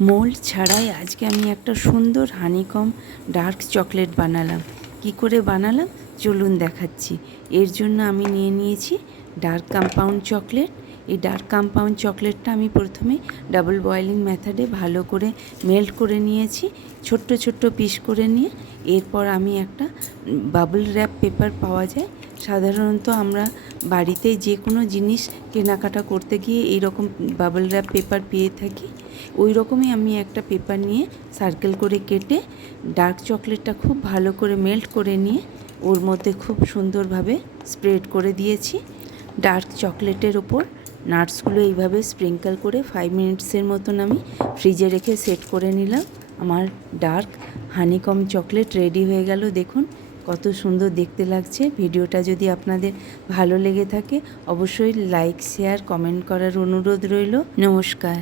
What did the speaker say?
Mould ছাড়াই আজকে আমি একটা সুন্দর হানিকম ডার্ক চকলেট বানালাম। কি করে বানালাম চলুন দেখাচ্ছি। এর জন্য আমি নিয়ে নিয়েছি ডার্ক কম্পাউন্ড চকলেট। এই ডার্ক কম্পাউন্ড চকলেটটা আমি প্রথমে ডাবল বয়েলিং মেথডে ভালো করে মেল্ট করে নিয়েছি, ছোট্ট ছোট্ট পিস করে নিয়ে এরপর আমি একটা বাবল র্যাপ পেপার পাওয়া যায়, সাধারণত আমরা বাড়িতে যে কোনো জিনিস কেনাকাটা করতে গিয়ে এইরকম বাবল র্যাপ পেপার পেয়ে থাকি। ওই রকমই আমি একটা পেপার নিয়ে সার্কেল করে কেটে ডার্ক চকলেটটা খুব ভালো করে মেল্ট করে নিয়ে ওর মধ্যে খুব সুন্দরভাবে স্প্রেড করে দিয়েছি। ডার্ক চকলেটের ওপর নাটসগুলো এইভাবে স্প্রিঙ্কল করে 5 মিনিটসের মতন আমি ফ্রিজে রেখে সেট করে নিলাম। আমার ডার্ক হানিকম চকলেট রেডি হয়ে গেল। দেখুন কত সুন্দর দেখতে লাগছে। ভিডিওটা যদি আপনাদের ভালো লেগে থাকে অবশ্যই লাইক, শেয়ার, কমেন্ট করার অনুরোধ রইল। নমস্কার।